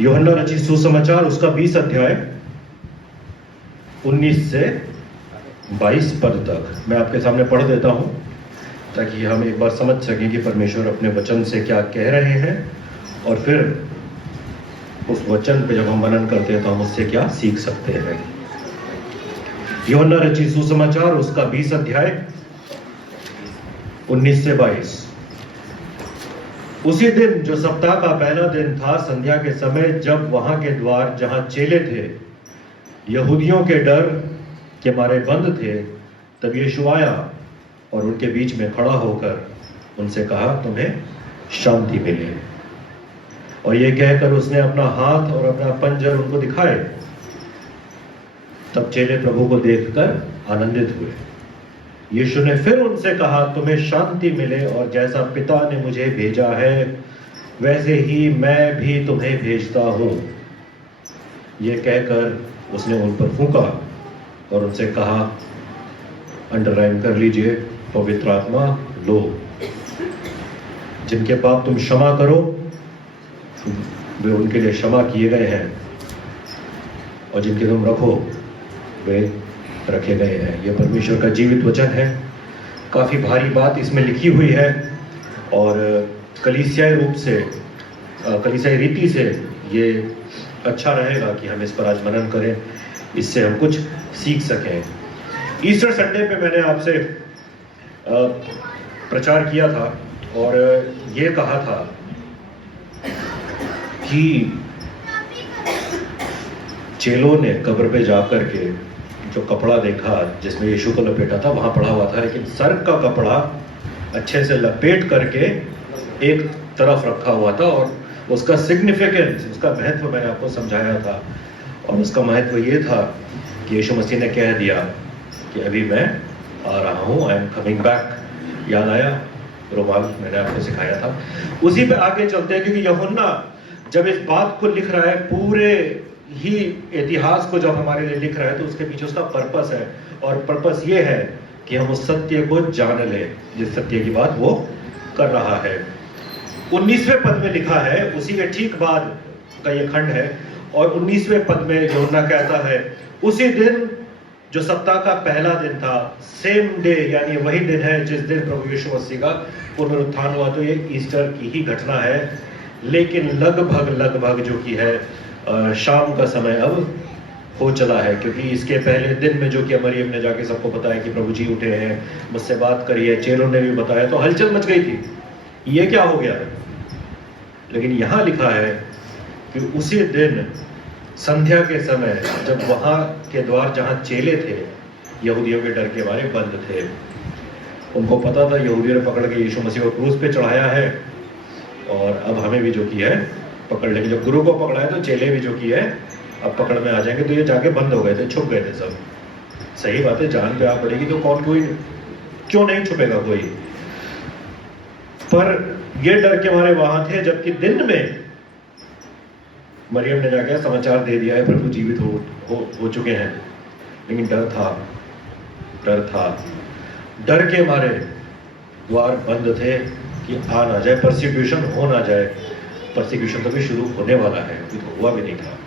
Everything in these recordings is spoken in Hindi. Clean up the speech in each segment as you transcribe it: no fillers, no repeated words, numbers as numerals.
यूहन्ना रचित सुसमाचार उसका 20 अध्याय 19 से 22 पद तक मैं आपके सामने पढ़ देता हूं ताकि हम एक बार समझ सकें कि परमेश्वर अपने वचन से क्या कह रहे हैं और फिर उस वचन पे जब हम मनन करते हैं तो हम उससे क्या सीख सकते हैं। यूहन्ना रचित सुसमाचार उसका 20 अध्याय 19 से 22। उसी दिन जो सप्ताह का पहला दिन था, संध्या के समय, जब वहां के द्वार जहां चेले थे यहूदियों के डर के मारे बंद थे, तब यीशु आया और उनके बीच में खड़ा होकर उनसे कहा, तुम्हें शांति मिले। और ये कहकर उसने अपना हाथ और अपना पंजर उनको दिखाए। तब चेले प्रभु को देखकर आनंदित हुए। यीशु ने फिर उनसे कहा, तुम्हें शांति मिले, और जैसा पिता ने मुझे भेजा है वैसे ही मैं भी तुम्हें भेजता हूं। ये कहकर उसने उन पर फूंका और उनसे कहा, अंडरलाइन कर लीजिए, पवित्र आत्मा लो। जिनके पाप तुम क्षमा करो वे उनके लिए क्षमा किए गए हैं, और जिनके तुम रखो वे रखे गए हैं। यह परमेश्वर का जीवित वचन है। काफ़ी भारी बात इसमें लिखी हुई है और कलीसियाई रूप से, कलीसियाई रीति से ये अच्छा रहेगा कि हम इस पर आज मनन करें, इससे हम कुछ सीख सकें। ईस्टर संडे पे मैंने आपसे प्रचार किया था और ये कहा था कि चेलों ने कब्र पे जाकर के जो कपड़ा देखा जिसमें यीशु को लपेटा था वहां पड़ा हुआ था, लेकिन सर का कपड़ा अच्छे से लपेट करके एक तरफ रखा हुआ था, और उसका सिग्निफिकेंस, उसका महत्व मैंने आपको समझाया था। और उसका महत्व ये था कि यीशु मसीह ने कह दिया कि अभी मैं आ रहा हूँ, आई एम कमिंग बैक। याद आया? रुमाल मैंने आपको सिखाया था। उसी पे आगे चलते हैं, क्योंकि यूहन्ना जब इस बात को लिख रहा है, पूरे ही इतिहास को जब हमारे लिए लिख रहा है, तो उसके पीछे उसका पर्पस है, और पर्पस ये है कि हम उस सत्य को जान लें जिस सत्य की बात वो कर रहा है। 19वें पद में लिखा है, उसी के ठीक बाद का ये खंड है, और 19वें पद में यूहन्ना कहता है, उसी दिन जो सप्ताह का पहला दिन था, सेम डे, यानी वही दिन है जिस दिन प्रभु यीशु मसीह का पुनरुत्थान हुआ। तो ये ईस्टर की ही घटना है, लेकिन लगभग जो कि है शाम का समय अब हो चला है, क्योंकि इसके पहले दिन में जो कि मरियम ने जाके सबको बताया कि प्रभु जी उठे हैं, मुझसे बात करिए, चेलों ने भी बताया, तो हलचल मच गई थी, ये क्या हो गया। लेकिन यहाँ लिखा है कि उसी दिन संध्या के समय, जब वहां के द्वार जहां चेले थे यहूदियों के डर के मारे बंद थे, उनको पता था यहूदियों ने पकड़ के यीशु मसीह को क्रूस पे चढ़ाया है, और अब हमें भी जो की है पकड़ लेंगे। जब गुरु को पकड़ा है तो चेले भी जो की है अब पकड़ में आ जाएंगे। तो ये जाके बंद हो गए थे, छुप गए थे सब। सही बात है, जान पे आ पड़ेगी तो कौन, कोई क्यों नहीं छुपेगा कोई। पर ये डर के मारे वहां थे, जबकि दिन में मरियम ने जाके समाचार दे दिया है, प्रभु जीवित हो चुके हैं। लेकिन डर था, डर के मारे द्वार बंद थे कि आ ना जाए, परसिक्यूशन हो ना जाए। परसिक्यूशन तो भी शुरू होने वाला है, अभी तो हुआ भी नहीं था।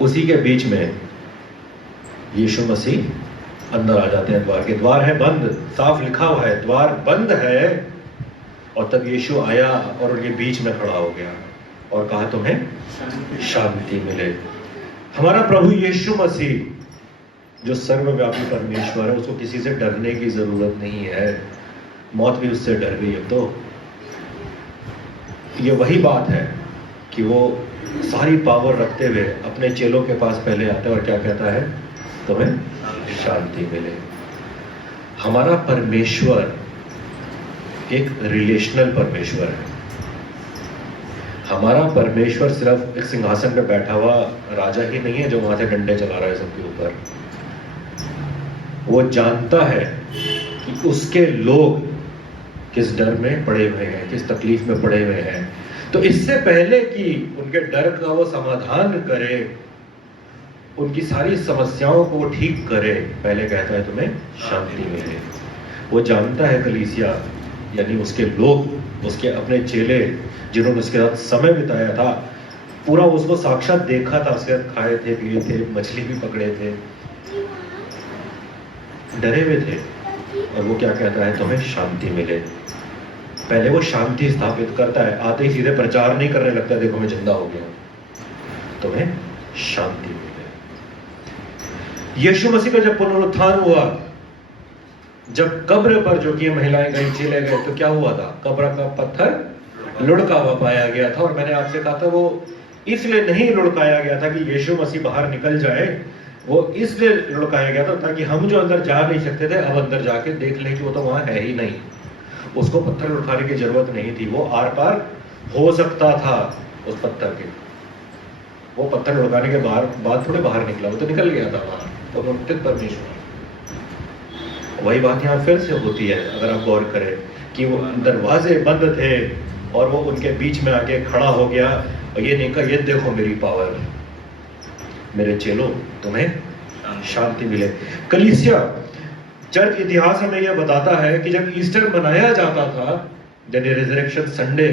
उसी के बीच में यीशु मसीह अंदर आ जाते हैं। द्वार के द्वार है बंद, साफ लिखा हुआ है द्वार बंद है, और तब यीशु आया और उनके बीच में खड़ा हो गया और कहा, तुम्हें शांति मिले। हमारा प्रभु यीशु मसीह जो सर्वव्यापी परमेश्वर है, उसको किसी से डरने की जरूरत नहीं है। मौत भी उससे डर गई है। तो ये वही बात है कि वो सारी पावर रखते हुए अपने चेलों के पास पहले आता है और क्या कहता है, तुम्हें शांति मिले। हमारा परमेश्वर एक रिलेशनल परमेश्वर है। हमारा परमेश्वर सिर्फ एक सिंहासन पे बैठा हुआ राजा ही नहीं है जो वहां से डंडे चला रहा है सबके ऊपर। वो जानता है कि उसके लोग किस डर में पड़े हुए हैं, किस तकलीफ में पड़े हुए हैं। तो इससे पहले कि उनके डर का वो समाधान करे, उनकी सारी समस्याओं को वो ठीक करे, पहले कहता है तुम्हें शांति मिले। वो जानता है कलीसिया यानी उसके लोग उसके अपने चेले जिन्होंने उसके साथ समय बिताया था, पूरा उसको साक्षात देखा था, उसके साथ खाए थे, पिए थे, मछली भी पकड़े थे, डरे हुए थे। और वो क्या कहता है, तुम्हें शांति मिले। पहले वो शांति स्थापित करता है, आते ही सीधे प्रचार नहीं करने लगता, देखो मैं जिंदा हो गया, तुम्हें शांति मिले। यीशु मसीह का जब पुनरुत्थान हुआ, जब कब्र पर जो कि महिलाएं गई, चले गए, तो क्या हुआ था, कब्र का पत्थर लुढ़का हुआ पाया गया था। और मैंने आपसे कहा था वो इसलिए नहीं लुढ़काया गया था कि यीशु मसीह बाहर निकल जाए, वो इसलिए लुढ़काया गया था ताकि हम जो अंदर जा नहीं सकते थे, अब अंदर जाके देख लें कि वो तो वहां है ही नहीं। उसको पत्थर लुढ़काने की जरूरत नहीं थी, वो आर पार हो सकता था उस पत्थर के। वो पत्थर लुढ़काने के बाद थोड़े बाहर निकला, वो तो निकल गया था बाहर, तो मुक्तित परमेश्वर। वही बात यहाँ फिर से होती है, अगर आप गौर करें कि वो दरवाजे बंद थे और वो उनके बीच में आके खड़ा हो गया और ये नहीं कहा, ये देखो मेरी पावर, मेरे चेलों तुम्हें शांति मिले। कलीसिया चर्च इतिहास हमें यह बताता है कि जब ईस्टर मनाया जाता था, यानी रिजरेक्शन संडे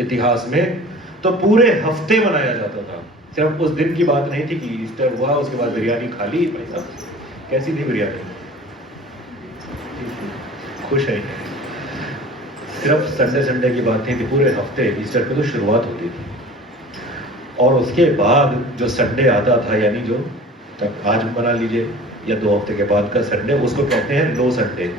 इतिहास में, तो पूरे हफ्ते मनाया जाता था। सिर्फ उस दिन की बात नहीं थी कि ईस्टर हुआ उसके बाद बिरयानी खा ली। भाई साहब कैसी थी बिरयानी, खुश है? सिर्फ संडे की बात नहीं थी, पूरे हफ्ते ईस्टर पे तो शुरुआत होती थी। और उसके बाद जो संडे आता था, यानी जो आज मना लीजिए या 2 हफ्ते के बाद का संडे, उसको कहते हैं लो संडे।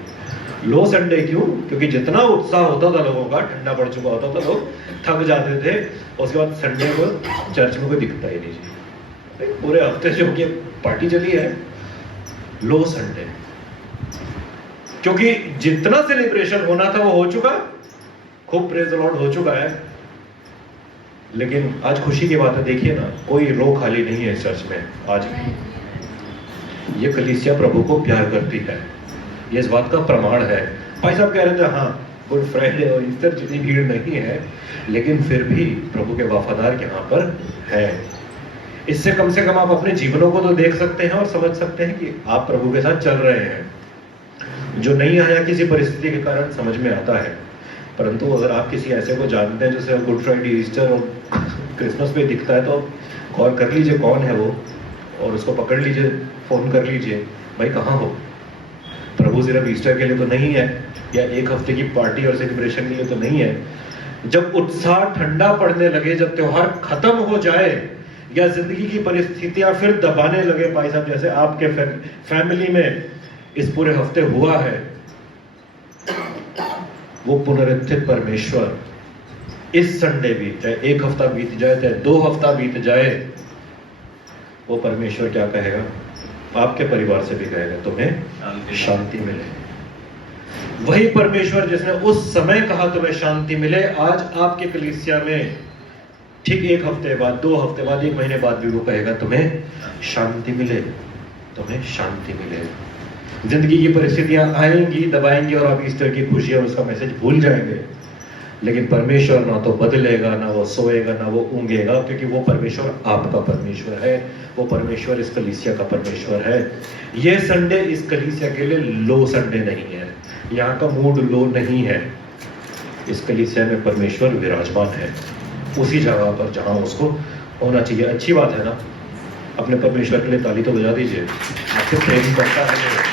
लो संडे क्यों? क्योंकि जितना उत्साह होता था लोगों का, ठंडा पड़ चुका होता था, लोग थक जाते थे, उसके बाद संडे को चर्च में कोई दिखता ही नहीं। पूरे हफ्ते जो कि पार्टी चली है, लो संडे, क्योंकि जितना सेलिब्रेशन होना था वो हो चुका, खूब प्रेज द लॉर्ड हो चुका है। लेकिन आज खुशी की बात है, देखिए ना, कोई रो खाली नहीं है इस चर्च में आज भी। ये कलीसिया प्रभु को प्यार करती है, ये इस बात का प्रमाण है। भाई साहब कह रहे थे हाँ गुड फ्राइडे और ईस्टर जितनी भीड़ नहीं है, लेकिन फिर भी प्रभु के वफादार यहाँ पर है। इससे कम से कम आप अपने जीवनों को तो देख सकते हैं और समझ सकते हैं कि आप प्रभु के साथ चल रहे हैं। जो नहीं आया किसी परिस्थिति के कारण समझ में आता है, परंतु अगर आप किसी ऐसे को जानते हैं जैसे गुड फ्राइडे, ईस्टर और क्रिसमस पे दिखता है, तो गौर कर लीजिए कौन है वो, और उसको पकड़ लीजिए, फोन कर लीजिए, भाई कहाँ हो? प्रभु सिर्फ ईस्टर के लिए तो नहीं है, या एक हफ्ते की पार्टी और सेलिब्रेशन के लिए तो नहीं है। जब उत्साह ठंडा पड़ने लगे, जब त्योहार खत्म हो जाए, या जिंदगी की परिस्थितियां फिर दबाने लगे, भाई साहब जैसे आपके फैमिली में इस पूरे हफ्ते हुआ है, वो पुनरुत्थित परमेश्वर इस संडे भी, चाहे 1 हफ्ता बीत जाए चाहे 2 हफ्ता बीत जाए, वो परमेश्वर क्या कहेगा? आपके परिवार से भी कहेगा तुम्हें शांति मिले। वही परमेश्वर जिसने उस समय कहा तुम्हें शांति मिले, आज आपके कलीसिया में ठीक 1 हफ्ते बाद, 2 हफ्ते बाद, 1 महीने बाद भी वो कहेगा तुम्हें शांति मिले, तुम्हें शांति मिले। जिंदगी की परिस्थितियां आएंगी, दबाएंगी, और आप ईस्टर की खुशी और उसका मैसेज भूल जाएंगे, लेकिन परमेश्वर ना तो बदलेगा, ना वो सोएगा, ना वो ऊँगेगा, क्योंकि वो परमेश्वर आपका परमेश्वर है, वो परमेश्वर इस कलीसिया का परमेश्वर है। ये संडे इस कलीसिया के लिए लो संडे नहीं है, यहाँ का मूड लो नहीं है। इस कलीसिया में परमेश्वर विराजमान है उसी जगह पर जहाँ उसको होना चाहिए। अच्छी बात है ना? अपने परमेश्वर के लिए ताली तो बजा दीजिए। आपसे प्रेम करता है,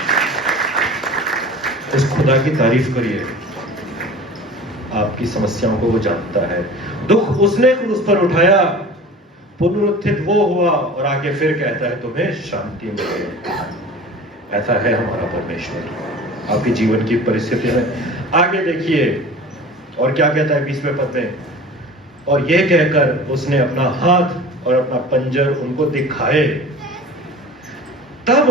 उस खुदा की तारीफ करिए। आपकी समस्याओं को वो जानता है, दुख उसने क्रूस पर उठाया, पुनरुत्थित वो हुआ, और आके फिर कहता है तुम्हें शांति मिले। ऐसा है हमारा परमेश्वर। आपके जीवन की परिस्थिति में आगे देखिए, और क्या कहता है 20वें पद में, और यह कहकर उसने अपना हाथ और अपना पंजर उनको दिखाए। तब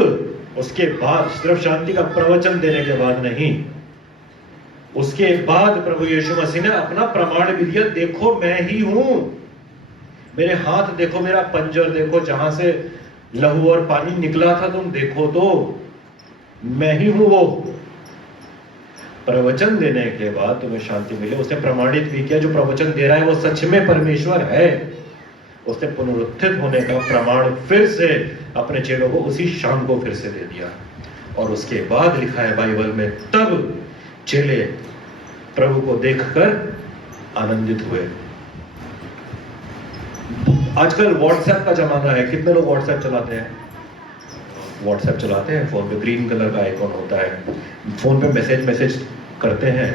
उसके बाद, सिर्फ शांति का प्रवचन देने के बाद नहीं, उसके बाद प्रभु यीशु मसीह ने अपना प्रमाण भी दिया, देखो मैं ही हूं, मेरे हाथ देखो, मेरा पंजर देखो, जहां से लहू और पानी निकला था तुम देखो, तो मैं ही हूं वो। प्रवचन देने के बाद तुम्हें शांति मिले। उसने प्रमाणित भी किया, जो प्रवचन दे रहा है वो सच में परमेश्वर है। उसने पुनरुत्थित होने का प्रमाण फिर से अपने चेलों को उसी शाम को फिर से दे दिया। और उसके बाद लिखा है बाइबल में, तब चेले प्रभु को देखकर आनंदित हुए। आजकल व्हाट्सएप का जमाना है, कितने लोग व्हाट्सएप चलाते हैं? व्हाट्सएप चलाते हैं, फोन पे ग्रीन कलर का आइकॉन होता है, फोन पे मैसेज करते हैं,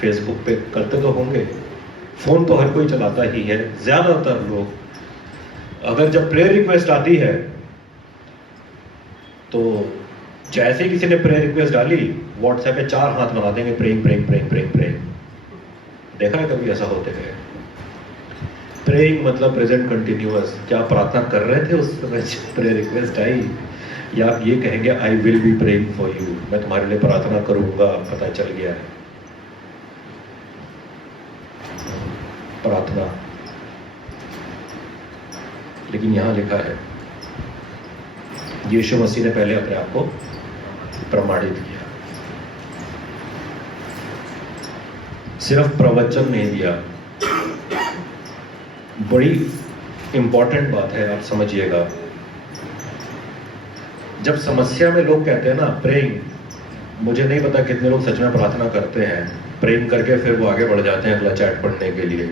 फेसबुक पे करते तो होंगे, फोन तो हर कोई चलाता ही है। ज्यादातर लोग अगर जब प्रेयर रिक्वेस्ट आती है तो जैसे ही किसी ने प्रेयर रिक्वेस्ट डाली, व्हाट्सएप पे 4 हाथ बना देंगे, praying praying praying praying praying. देखा है कभी ऐसा होते हुए? प्रेइंग मतलब प्रेजेंट कंटिन्यूअस। क्या प्रार्थना कर रहे थे उस समय प्रेयर रिक्वेस्ट आई? या आप ये कहेंगे I will be praying for you, मैं तुम्हारे लिए प्रार्थना करूंगा, पता चल गया है। प्रार्थना, लेकिन यहां लिखा है यीशु मसीह ने पहले अपने आप को प्रमाणित किया। सिर्फ प्रवचन नहीं दिया। बड़ी इंपॉर्टेंट बात है, आप समझिएगा। जब समस्या में लोग कहते हैं ना प्रेइंग, मुझे नहीं पता कितने लोग सच में प्रार्थना करते हैं, प्रेइंग करके फिर वो आगे बढ़ जाते हैं अगला चैट पढ़ने के लिए।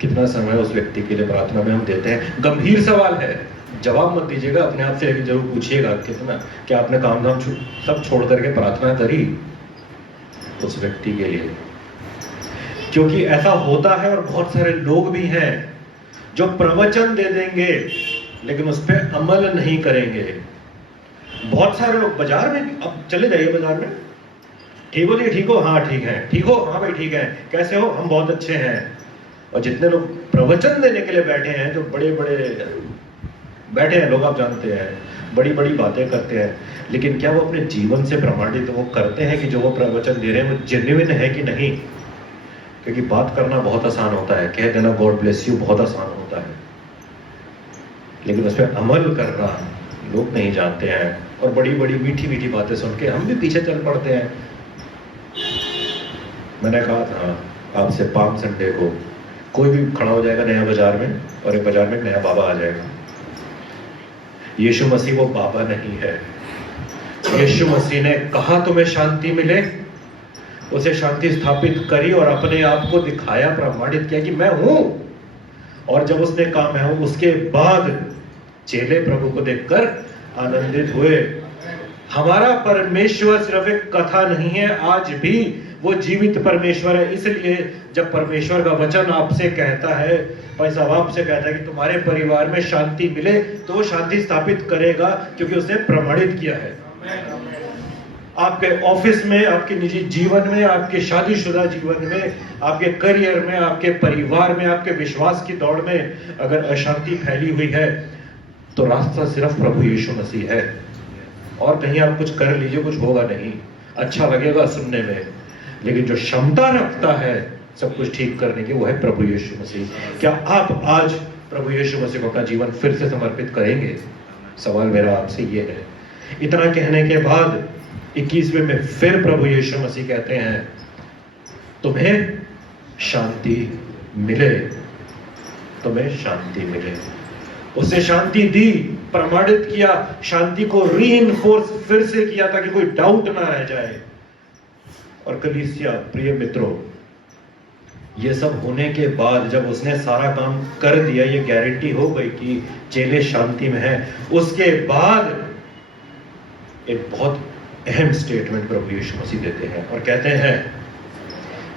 कितना समय उस व्यक्ति के लिए प्रार्थना में हम देते हैं? गंभीर सवाल है, जवाब मत दीजिएगा, अपने आप से जरूर पूछिएगा कितना, क्या आपने काम धाम सब छोड़ करके प्रार्थना करी उस व्यक्ति के लिए? क्योंकि ऐसा होता है और बहुत सारे लोग भी हैं जो प्रवचन दे देंगे लेकिन उस पर अमल नहीं करेंगे। बहुत सारे लोग बाजार में, अब चले जाइए बाजार में, ठीक हो? ठीक हो? हाँ ठीक है। ठीक हो? हाँ भाई ठीक है। कैसे हो? हम बहुत अच्छे हैं। और जितने लोग प्रवचन देने के लिए बैठे हैं, जो बड़े बड़े बैठे हैं लोग, आप जानते हैं, बड़ी बड़ी बातें करते हैं, लेकिन क्या वो अपने जीवन से प्रमाणित वो करते हैं कि जो वो प्रवचन दे रहे हैं वो जेन्युइन है कि नहीं? क्योंकि बात करना बहुत आसान होता है, कह देना गॉड ब्लेस यू बहुत आसान होता है, लेकिन उस पर अमल करना लोग नहीं जानते हैं। और बड़ी बड़ी मीठी मीठी बातें सुन के हम भी पीछे चल पड़ते हैं। मैंने कहा था आपसे, पाम संडे को कोई भी खड़ा हो जाएगा नया बाजार में, और एक बाजार में नया बाबा आ जाएगा। यीशु मसीह वो बाबा नहीं है। यीशु मसीह ने कहा तुम्हें शांति मिले, उसे शांति स्थापित करी और अपने आप को दिखाया, प्रमाणित किया कि मैं हूं। और जब उसने कहा मैं हूं, उसके बाद चेले प्रभु को देखकर आनंदित हुए। हमारा परमेश्वर सिर्फ एक कथा नहीं है, आज भी वो जीवित परमेश्वर है। इसलिए जब परमेश्वर का वचन आपसे कहता है, भाई साहब आपसे कहता है कि तुम्हारे परिवार में शांति मिले, तो वो शांति स्थापित करेगा, क्योंकि उसने प्रमाणित किया है। आपके ऑफिस में, आपके निजी जीवन में, आपके शादीशुदा जीवन में, आपके करियर में, आपके परिवार में, आपके विश्वास की दौड़ में अगर अशांति फैली हुई है, तो रास्ता सिर्फ प्रभु यीशु मसीह है। और कहीं आप कुछ कर लीजिए, कुछ होगा नहीं, अच्छा लगेगा सुनने में, लेकिन जो क्षमता रखता है सब कुछ ठीक करने की, वो है प्रभु यीशु मसीह। क्या आप आज प्रभु यीशु मसीह को अपना जीवन फिर से समर्पित करेंगे? सवाल मेरा आपसे ये है। इतना कहने के बाद 21वें में फिर प्रभु यीशु मसीह कहते हैं तुम्हें शांति मिले, तुम्हें शांति मिले। उसे शांति दी, प्रमाणित किया, शांति को रीइंफोर्स फिर से किया ताकि कोई डाउट ना रह जाए। और कलीसिया, प्रिय मित्रों, ये सब होने के बाद जब उसने सारा काम कर दिया, ये गारंटी हो गई कि चेले शांति में हैं, उसके बाद एक बहुत अहम स्टेटमेंट प्रभु यीशु मसीह देते हैं और कहते हैं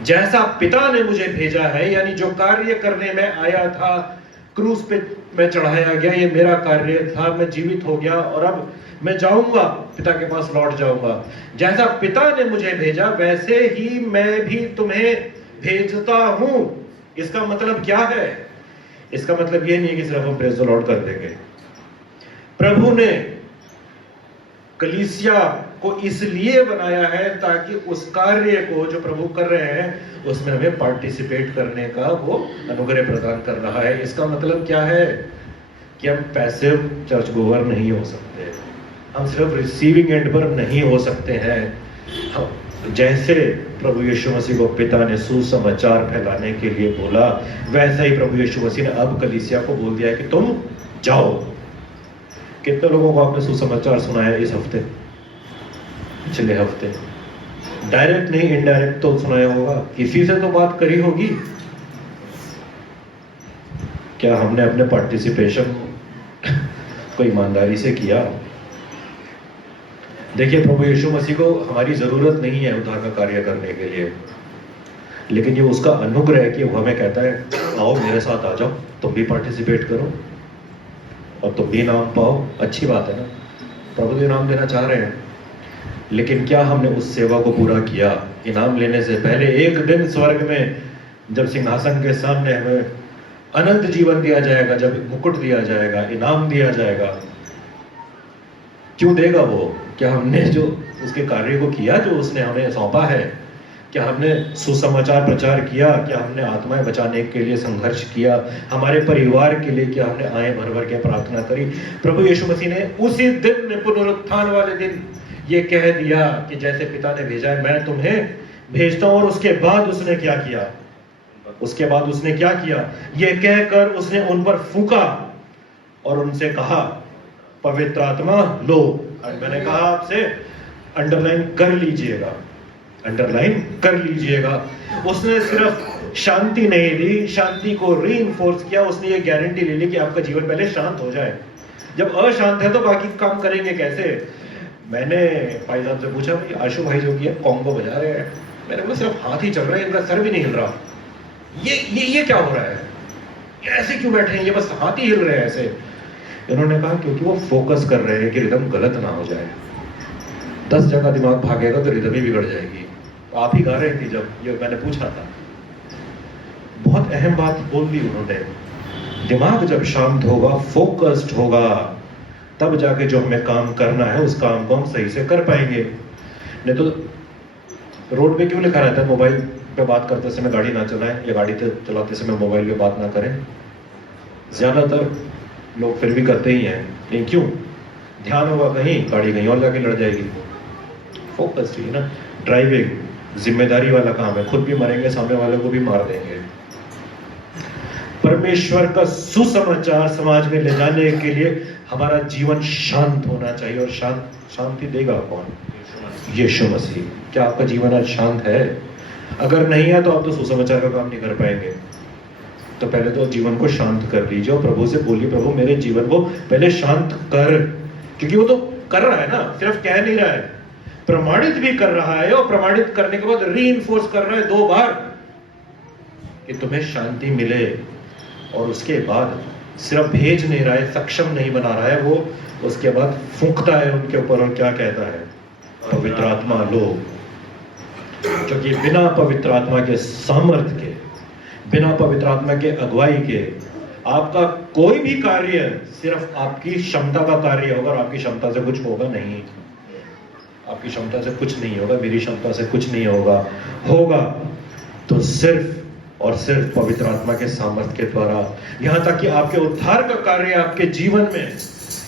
जैसा पिता ने मुझे भेजा है, यानी जो कार्य करने में आया था, क्रूस पे मैं चढ़ाया गया, ये मेरा कार्य था, मैं जीवित हो गया और अब मैं जाऊंगा, पिता के पास लौट जाऊंगा। जैसा पिता ने मुझे भेजा वैसे ही मैं भी तुम्हें भेजता हूं। इसका मतलब क्या है? इसका मतलब ये नहीं है कि सिर्फ हम प्रेज़ द लॉर्ड कर देंगे। प्रभु ने कलीसिया को इसलिए बनाया है ताकि उस कार्य को जो प्रभु कर रहे हैं उसमें हमें पार्टिसिपेट करने का वो अनुग्रह प्रदान कर रहा है। इसका मतलब क्या है? कि हम पैसिव चर्च गोवर नहीं हो सकते, हम सिर्फ रिसीविंग एंड पर नहीं हो सकते हैं। जैसे प्रभु यीशु मसीह को पिता ने सुसमाचार फैलाने के लिए बोला, वैसा ही प्रभु यीशु मसीह ने अब कलीसिया को बोल दिया है कि तुम जाओ। कितने लोगों को आपने सुसमाचार सुनाया इस हफ्ते, पिछले हफ्ते? डायरेक्ट नहीं इनडायरेक्ट तो सुनाया होगा, किसी से तो बात करी होगी। क्या हमने अपने पार्टिसिपेशन को ईमानदारी से किया? देखिए, प्रभु यीशु मसीह को हमारी जरूरत नहीं है उद्धार का कार्य करने के लिए, लेकिन ये उसका अनुग्रह है कि वो हमें कहता है आओ मेरे साथ आ जाओ, तुम भी पार्टिसिपेट करो और तुम भी इनाम पाओ। अच्छी बात है ना, प्रभु तो इनाम देना चाह रहे हैं, लेकिन क्या हमने उस सेवा को पूरा किया? इनाम लेने से पहले एक दिन स्वर्ग में जब सिंहासन के सामने हमें अनंत जीवन दिया जाएगा, जब मुकुट दिया जाएगा, इनाम दिया जाएगा, क्यों देगा वो? क्या हमने जो उसके कार्य को किया जो उसने हमें सौंपा है? क्या हमने सुसमाचार प्रचार किया? क्या हमने आत्माएं बचाने के लिए संघर्ष किया? हमारे परिवार के लिए क्या हमने आए भर भर के प्रार्थना करी? प्रभु यीशु मसीह ने उसी दिन, पुनरुत्थान वाले दिन, ये कह दिया कि जैसे पिता ने भेजा है मैं तुम्हें भेजता हूं। और उसके बाद उसने क्या किया? उसके बाद उसने क्या किया? ये कहकर उसने उन पर फूंका और उनसे कहा पवित्र आत्मा लो। और मैंने कहा आपसे अंडरलाइन कर लीजिएगा, अंडरलाइन कर लीजिएगा। उसने सिर्फ शांति नहीं दी, शांति को रीइंफोर्स किया। उसने ये गारंटी ले ली कि आपका जीवन पहले शांत हो जाए। जब अशांत है तो बाकी काम करेंगे कैसे? मैंने भाई साहब से पूछा, भाई आशु भाई जो कि कॉन्गो बजा रहे हैं, मैंने बोला सिर्फ हाथ ही चल रहे हैं, इनका सर भी नहीं हिल रहा, ये क्या हो रहा है? ये ऐसे क्यों बैठे हैं? ये बस हाथ ही हिल रहे हैं ऐसे। इन्होंने कहा क्योंकि वो फोकस कर रहे हैं कि रिदम गलत ना हो जाए। 10 जगह दिमाग भागेगा तो रिदम ही बिगड़ जाएगी। आप ही गा रहे थे जब ये मैंने पूछा था। बहुत अहम बात बोल दी उन्होंने। दिमाग जब शांत होगा, फोकस्ड होगा, तब जाके जो हमें काम करना है उस काम को हम सही से कर पाएंगे। नहीं तो रोड पे क्यों लिखा रहता है मोबाइल पे बात करते समय गाड़ी ना चलाएं, या गाड़ी चलाते समय मोबाइल पे बात ना करें? ज्यादातर लोग फिर भी करते ही हैं, लेकिन क्यों? ध्यान होगा कहीं, गाड़ी कहीं और जाके लड़ जाएगी। फोकस चाहिए ना। ड्राइविंग जिम्मेदारी वाला काम है, खुद भी मरेंगे, सामने वाले को भी मार देंगे। परमेश्वर का सुसमाचार समाज में ले जाने के लिए हमारा जीवन शांत होना चाहिए। और शांति देगा कौन? यीशु मसीह। क्या आपका जीवन आज शांत है? अगर नहीं है तो आप तो सुसमाचार का काम नहीं कर पाएंगे। तो पहले तो जीवन को शांत कर लीजिए और प्रभु से बोलिए, प्रभु मेरे जीवन को पहले शांत कर। क्योंकि वो तो कर रहा है ना, सिर्फ कह नहीं रहा है, प्रमाणित भी कर रहा है। और प्रमाणित करने के बाद रीइंफोर्स कर रहा है 2 बार कि तुम्हें शांति मिले। और उसके बाद सिर्फ भेज नहीं रहा है, सक्षम नहीं बना रहा है, वो उसके बाद फूंकता है उनके ऊपर और क्या कहता है? पवित्र आत्मा लो। क्योंकि बिना पवित्र आत्मा के सामर्थ्य के, बिना पवित्र आत्मा के अगुवाई के आपका कोई भी कार्य सिर्फ आपकी क्षमता का कार्य होगा और आपकी क्षमता से कुछ होगा नहीं। आपकी क्षमता से कुछ नहीं होगा, मेरी क्षमता से कुछ नहीं होगा तो सिर्फ और सिर्फ पवित्र आत्मा के सामर्थ्य के द्वारा। यहां तक कि आपके उद्धार का कार्य आपके जीवन में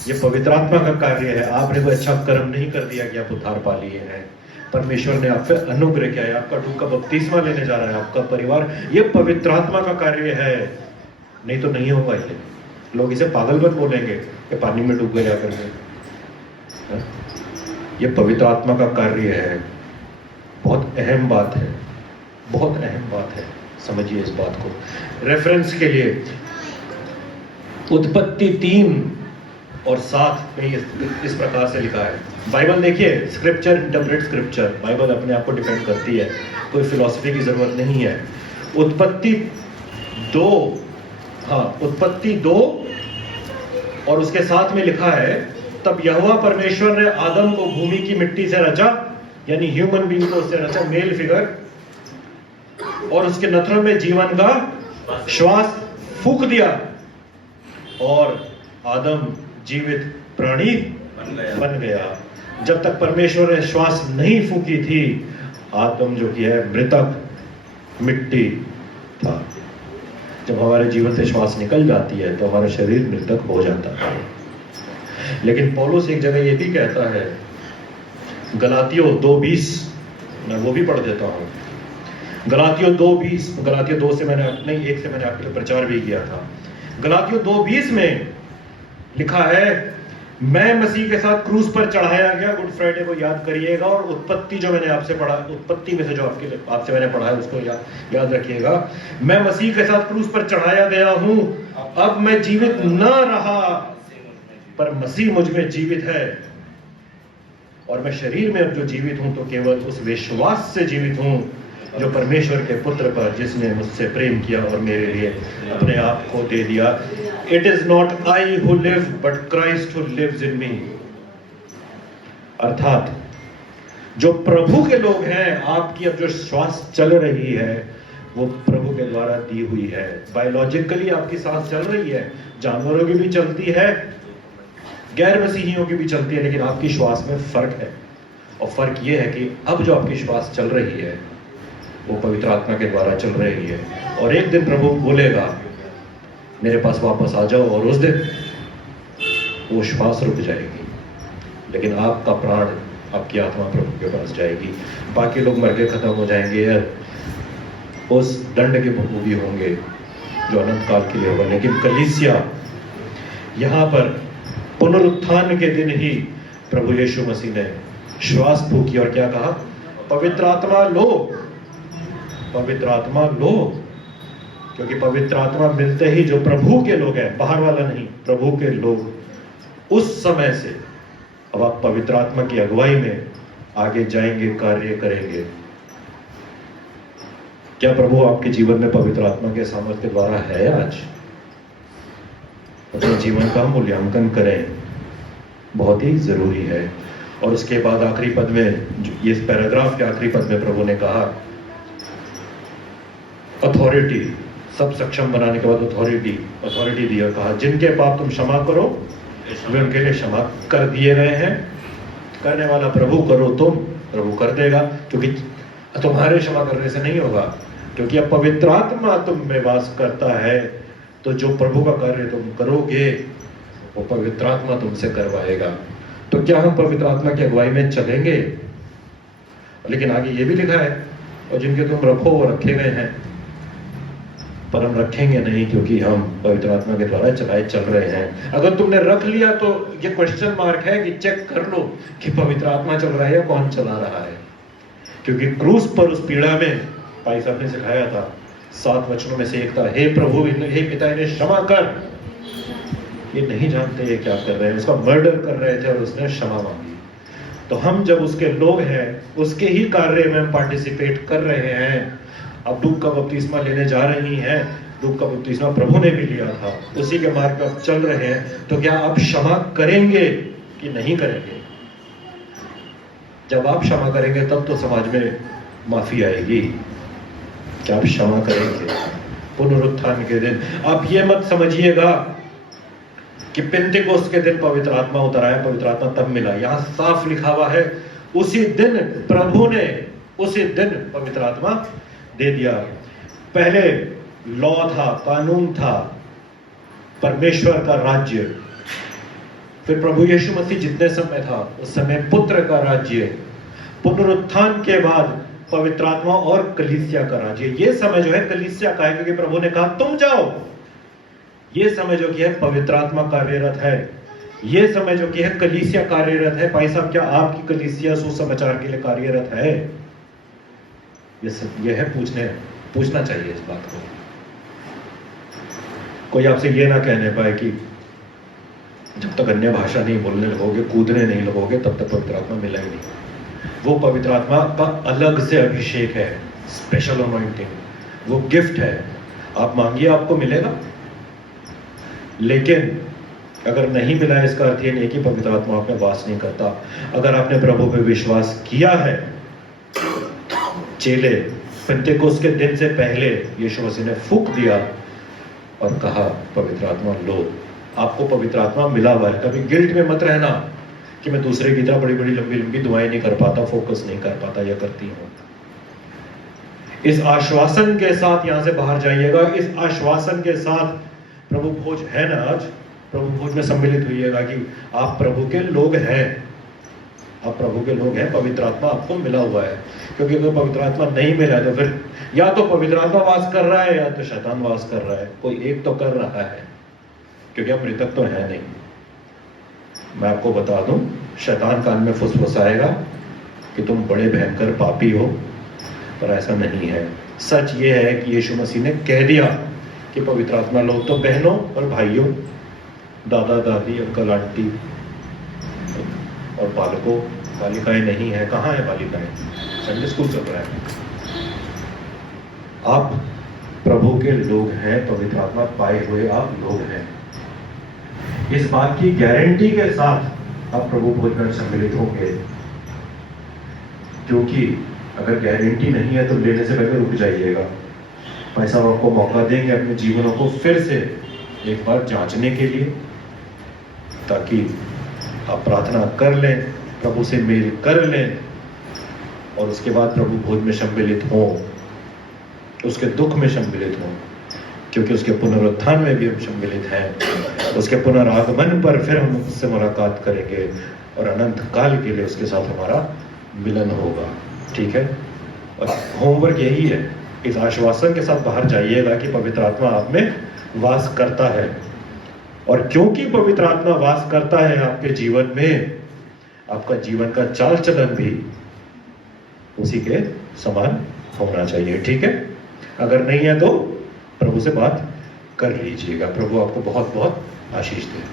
ये पवित्र आत्मा का कार्य है। आपने कोई अच्छा कर्म नहीं कर दिया कि आप उद्धार पा लिए हैं। परमेश्वर ने आप पे अनुग्रह किया है, आपका डूब का बपतिस्मा लेने जा रहा है आपका परिवार, ये पवित्र आत्मा का कार्य है। नहीं तो नहीं होगा। ये लोग इसे पागलपन बोलेंगे कि पानी में डूब गए जाकर के। ये पवित्र आत्मा का कार्य है। बहुत अहम बात है, बहुत अहम बात है, समझिए इस बात को। रेफरेंस के लिए उत्पत्ति 3 और 7 में इस प्रकार से लिखा है। बाइबल देखिए, स्क्रिप्चर इंटरप्रेट स्क्रिप्चर। बाइबल अपने आप को डिपेंड करती है, कोई फिलॉसफी की जरूरत नहीं है। उत्पत्ति 2 और उसके साथ में लिखा है, तब यहोवा परमेश्वर ने आदम को भूमि की मिट्टी से रचा, यानी ह्यूमन बीइंग को उससे रचा, मेल फिगर, और उसके नथनों में जीवन का श्वास फूंक दिया और आदम जीवित प्राणी बन गया। जब तक परमेश्वर ने श्वास नहीं फूंकी थी, आदम जो कि है मृतक मिट्टी था। जब हमारे जीवन से श्वास निकल जाती है तो हमारा शरीर मृतक हो जाता है। लेकिन पौलुस एक जगह ये भी कहता है, गलातियों 2:20, मैं वो भी पढ़ देता हूँ। गलातियों 2:20, गलातियों 2 से मैंने नहीं 1 से मैंने आपके लिए प्रचार भी किया था। गलातियों 2:20 में लिखा है, मैं मसीह के साथ क्रूस पर चढ़ाया गया। गुड फ्राइडे को याद करिएगा, और उत्पत्ति जो मैंने आपसे पढ़ा, उत्पत्ति में से जो आपसे मैंने पढ़ा है उसको याद रखिएगा। मैं मसीह के साथ क्रूस पर चढ़ाया गया हूं, अब मैं जीवित न रहा पर मसीह मुझ में जीवित है, और मैं शरीर में अब जो जीवित हूं तो केवल उस विश्वास से जीवित हूं जो परमेश्वर के पुत्र पर जिसने मुझसे प्रेम किया और मेरे लिए अपने आप को दे दिया। It is not I who live but Christ who lives in me. अर्थात जो प्रभु के लोग हैं, आपकी अब जो श्वास चल रही है वो प्रभु के द्वारा दी हुई है। बायोलॉजिकली आपकी सांस चल रही है, जानवरों की भी चलती है, गैर मसीहियों की भी चलती है, लेकिन आपकी श्वास में फर्क है। और फर्क ये है कि अब जो आपकी श्वास चल रही है वो पवित्र आत्मा के द्वारा चल रही है। और एक दिन प्रभु बोलेगा मेरे पास वापस आ जाओ, और उस दिन वो श्वास रुक जाएगी, लेकिन आपका प्राण, आपकी आत्मा प्रभु के पास जाएगी। बाकी लोग मर के खत्म हो जाएंगे या उस दंड के भोगी होंगे जो अनंत काल के लिए होगा। लेकिन कलीसिया यहाँ पर पुनरुत्थान के दिन ही प्रभु यीशु मसीह ने श्वास फूकी और क्या कहा? पवित्र आत्मा लो, पवित्र आत्मा लो। क्योंकि पवित्र आत्मा मिलते ही जो प्रभु के लोग हैं, बाहर वाला नहीं, प्रभु के लोग, उस समय से अब आप पवित्र आत्मा की अगुवाई में आगे जाएंगे, कार्य करेंगे। क्या प्रभु आपके जीवन में पवित्र आत्मा के सामर्थ्य के द्वारा है? आज अपने जीवन का मूल्यांकन करें, बहुत ही जरूरी है। और उसके बाद आखिरी पद में, ये पैराग्राफ के आखिरी पद में प्रभु ने कहा अथॉरिटी, सब सक्षम बनाने के बाद अथॉरिटी दी और कहा जिनके पाप तुम क्षमा करो वे उनके लिए क्षमा कर दिए गए हैं। करने वाला प्रभु, करो तुम, प्रभु कर देगा। क्योंकि तुम्हारे क्षमा करने से नहीं होगा, क्योंकि अब पवित्र आत्मा तुम में वास करता है, तो जो प्रभु का कार्य तुम करोगे वो पवित्र आत्मा तुमसे करवाएगा। तो क्या हम पवित्र आत्मा की अगुवाई में चलेंगे? लेकिन आगे ये भी लिखा है और जिनके तुम रखो वो रखे गए हैं, पर हम रखेंगे नहीं क्योंकि हम पवित्र आत्मा के द्वारा चलाए चल रहे हैं। अगर तुमने रख लिया तो ये क्वेश्चन मार्क है कि चेक कर लो कि पवित्र आत्मा चल रहा है या कौन चला रहा है। क्योंकि क्रूस पर उस पीड़ा में भाई साहब ने सिखाया था, 7 वचनों में से एक था, हे प्रभु, हे पिता, इन्हें क्षमा कर, ये नहीं जानते ये क्या कर रहे हैं। उसका मर्डर कर रहे थे और उसने क्षमा मांगी। तो हम जब उसके लोग हैं, उसके ही कार्य में हम पार्टिसिपेट कर रहे हैं। अब डूब का बपतिस्मा लेने जा रही हैं, डूब का बपतिस्मा प्रभु ने भी लिया था, उसी के मार्ग पर चल रहे हैं। तो क्या आप क्षमा करेंगे कि नहीं करेंगे? जब आप क्षमा करेंगे तब तो समाज में माफी आएगी। क्या आप क्षमा करेंगे? पुनरुत्थान के दिन आप ये मत समझिएगा कि पेंतेकोस्त के दिन पवित्र आत्मा उतर आया, पवित्र आत्मा तब मिला। यहां साफ लिखा हुआ है उसी दिन प्रभु ने, उसी दिन पवित्र आत्मा दे दिया। पहले लॉ था, कानून था, परमेश्वर का राज्य। फिर प्रभु यीशु मसीह जितने समय था उस समय पुत्र का राज्य। पुनरुत्थान के बाद पवित्र आत्मा और कलीसिया का राज्य। ये समय जो है कलीसिया का है, क्योंकि प्रभु ने कहा तुम जाओ। ये समय जो कि है पवित्र आत्मा कार्यरत है, ये समय जो कि है कलीसिया कार्यरत है। भाई साहब, क्या आपकी कलीसिया सुसमाचार के लिए कार्यरत है? ये है पूछना चाहिए इस बात को। कोई आपसे ये ना कहने पाए कि जब तक अन्य भाषा नहीं बोलने लगोगे, कूदने नहीं लगोगे, तब तक पवित्र आत्मा मिला ही नहीं। वो पवित्र आत्मा का अलग से अभिषेक है, स्पेशल अनॉइंटिंग, वो गिफ्ट है। आप मांगिए, आपको मिलेगा। लेकिन अगर नहीं मिला, इसका अर्थ ये नहीं कि पवित्र आत्मा आप में वास नहीं करता। अगर आपने प्रभु पे विश्वास किया है, चेले पेंतेकोस्त के दिन से पहले यीशु मसीह ने फूंक दिया और कहा पवित्र आत्मा लो। आपको पवित्र आत्मा मिला हुआ है। कभी गिल्ट में मत रहना कि मैं दूसरे की तरह बड़ी बड़ी लंबी लंबी दुआएं नहीं कर पाता, फोकस नहीं कर पाता, या करती हूं। इस आश्वासन के साथ यहां से बाहर जाइएगा। इस आश्वासन के साथ प्रभु भोज है ना, आज प्रभु भोज में सम्मिलित हुइएगा कि आप प्रभु के लोग हैं, आप प्रभु के लोग हैं। पवित्र आत्मा आपको मिला हुआ है। क्योंकि अगर पवित्र आत्मा नहीं मिला तो फिर या तो पवित्र आत्मा वास कर रहा है या तो शैतान वास कर रहा है। कोई एक तो कर रहा है, क्योंकि हम मृतक तो है नहीं। मैं आपको बता दूं, शैतान कान में फुसफुसाएगा कि तुम बड़े भयंकर पापी हो, पर ऐसा नहीं है। सच ये है कि यीशु मसीह ने कह दिया कि पवित्र आत्मा लो। तो बहनों और भाइयों, दादा दादी, अंकल आंटी और बालकों, बालिकाएं नहीं है, कहाँ है बालिकाएं? संडे स्कूल चल रहा है। आप प्रभु के लोग हैं, पवित्र आत्मा पाए हुए आप लोग हैं। इस बात की गारंटी के साथ आप प्रभु भोज में सम्मिलित होंगे, क्योंकि अगर गारंटी नहीं है तो लेने से पहले रुक जाइएगा। पैसा आपको मौका देंगे अपने जीवनों को फिर से एक बार जांचने के लिए, ताकि आप प्रार्थना कर लें, प्रभु से मेल कर लें, और उसके बाद प्रभु भोज में सम्मिलित हों, उसके दुख में सम्मिलित हों, क्योंकि उसके पुनरुत्थान में भी हम सम्मिलित हैं। उसके पुनरागमन पर फिर हम उससे मुलाकात करेंगे और अनंत काल के लिए उसके साथ हमारा मिलन होगा। ठीक है? और होमवर्क यही है, इस आश्वासन के साथ बाहर जाइएगा कि पवित्र आत्मा आप में वास करता है, और क्योंकि पवित्र आत्मा वास करता है आपके जीवन में, आपका जीवन का चाल चलन भी उसी के समान होना चाहिए। ठीक है? अगर नहीं है तो प्रभु से बात कर लीजिएगा। प्रभु आपको बहुत बहुत आशीष दे।